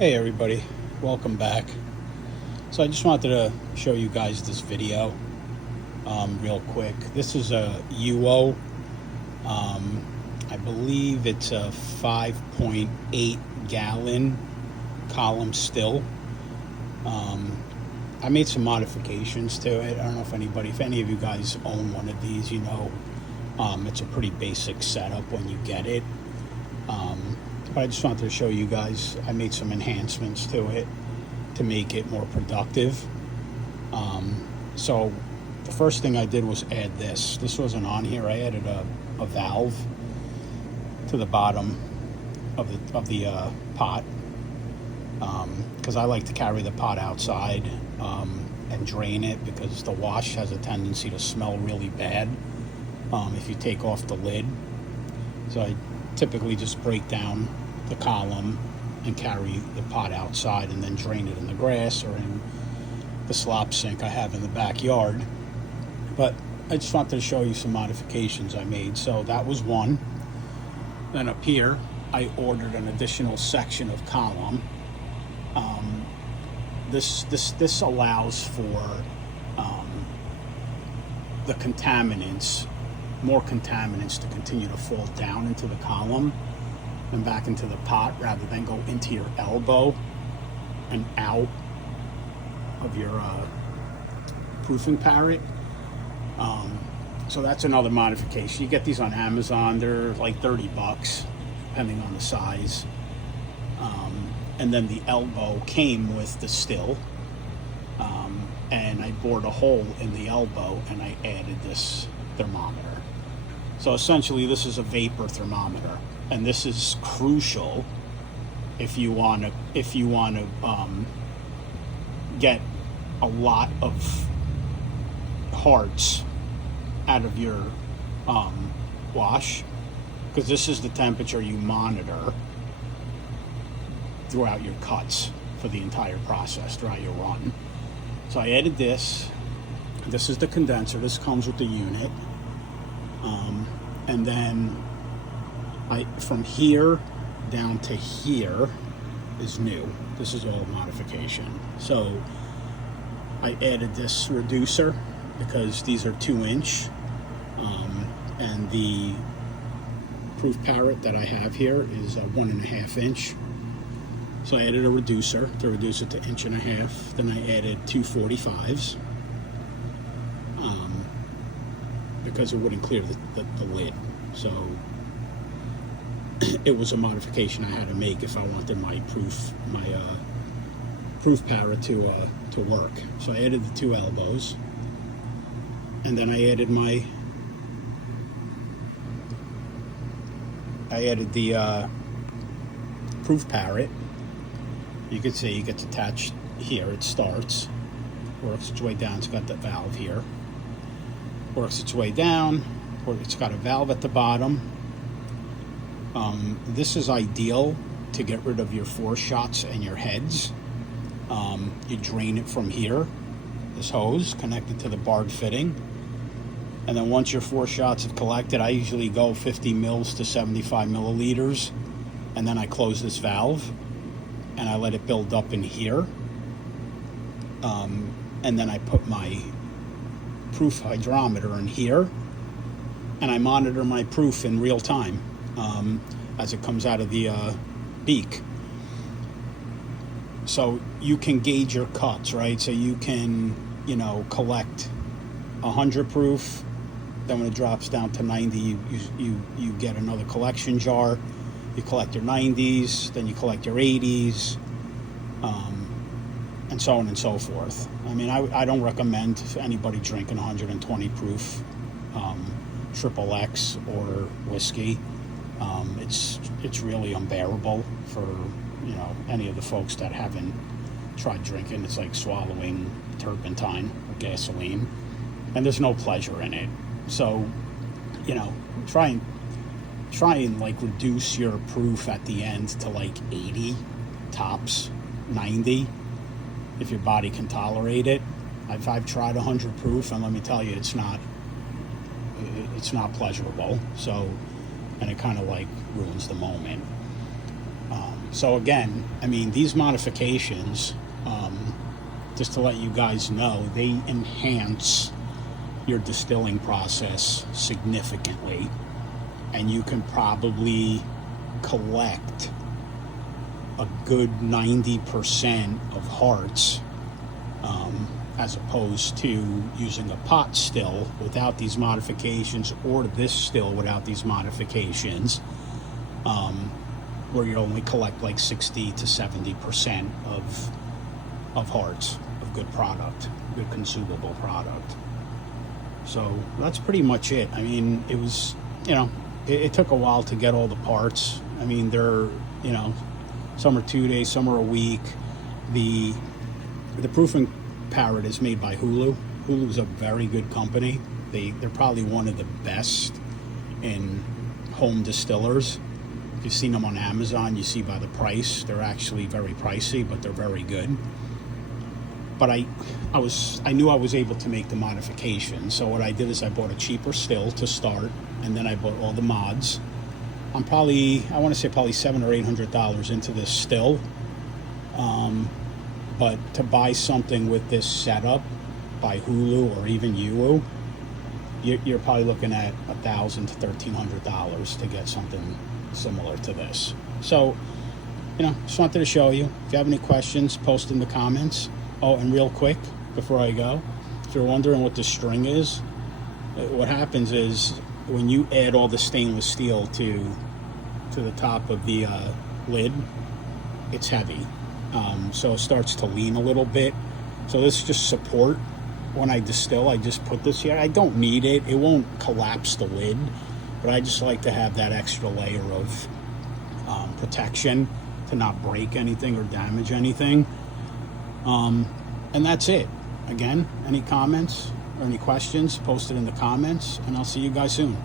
Hey everybody, welcome back. So I just wanted to show you guys this video real quick. This is a UO. I believe it's a 5.8 gallon column still. I made some modifications to it. I don't know if any of you guys own one of these, it's a pretty basic setup when you get it. But I just wanted to show you guys, I made some enhancements to it to make it more productive. So the first thing I did was add this. This wasn't on here. I added a valve to the bottom of the pot, because I like to carry the pot outside and drain it, because the wash has a tendency to smell really bad if you take off the lid. So I typically just break down the column and carry the pot outside and then drain it in the grass or in the slop sink I have in the backyard. But I just wanted to show you some modifications I made. So that was one. Then up here I ordered an additional section of column. This allows for the contaminants, more contaminants, to continue to fall down into the column and back into the pot, rather than go into your elbow and out of your proofing parrot. So that's another modification. You get these on Amazon. They're like $30 depending on the size. And then the elbow came with the still, and I bored a hole in the elbow and I added this thermometer. So essentially this is a vapor thermometer, and this is crucial if you want to get a lot of hearts out of your wash, because this is the temperature you monitor throughout your cuts for the entire process, throughout your run. So I added this. This is the condenser. This comes with the unit. And then from here down to here is new. This is all modification. So I added this reducer because these are 2-inch, and the proof parrot that I have here is a 1.5-inch. So I added a reducer to reduce it to 1.5 inches. Then I added 2 45s, because it wouldn't clear the lid. So it was a modification I had to make if I wanted my proof parrot to work. So I added the 2 elbows, and then I added the proof parrot. You can see it gets attached here. It starts, works its way down. It's got the valve here. Works its way down. It's got a valve at the bottom. This is ideal to get rid of your force shots and your heads. You drain it from here, this hose connected to the barred fitting. And then once your force shots have collected, I usually go 50 mils to 75 milliliters. And then I close this valve and I let it build up in here. And then I put my proof hydrometer in here, and I monitor my proof in real time as it comes out of the beak. So you can gauge your cuts, right? So you can, collect 100 proof. Then when it drops down to 90, you get another collection jar. You collect your 90s, then you collect your 80s, and so on and so forth. I mean, I don't recommend anybody drinking 120 proof Triple X or whiskey. It's really unbearable for any of the folks that haven't tried drinking. It's like swallowing turpentine or gasoline, and there's no pleasure in it. So try and like reduce your proof at the end to like 80 tops, 90, if your body can tolerate it. I've tried 100 proof, and let me tell you, it's not pleasurable. So, and it kind of like ruins the moment. So again, I mean, these modifications, just to let you guys know, they enhance your distilling process significantly, and you can probably collect a good 90% of hearts, as opposed to using a pot still without these modifications, or this still without these modifications, where you only collect like 60 to 70% of hearts of good product, good consumable product. So that's pretty much it. I mean, it was, it took a while to get all the parts. I mean, they're, some are 2 days, some are a week. The proofing parrot is made by Hulu. Hulu's a very good company. They're probably one of the best in home distillers. If you've seen them on Amazon, you see by the price, they're actually very pricey, but they're very good. But I knew I was able to make the modification. So what I did is I bought a cheaper still to start, and then I bought all the mods. I'm probably $700 or $800 into this still. But to buy something with this setup by Hulu or even Yulu, you're probably looking at $1,000 to $1,300 to get something similar to this. So, just wanted to show you. If you have any questions, post in the comments. Oh, and real quick, before I go, if you're wondering what the string is, what happens is when you add all the stainless steel to the top of the lid, it's heavy. So it starts to lean a little bit. So this is just support. When I distill, I just put this here. I don't need it. It won't collapse the lid, but I just like to have that extra layer of protection to not break anything or damage anything. And that's it. Again, any comments or any questions, post it in the comments, and I'll see you guys soon.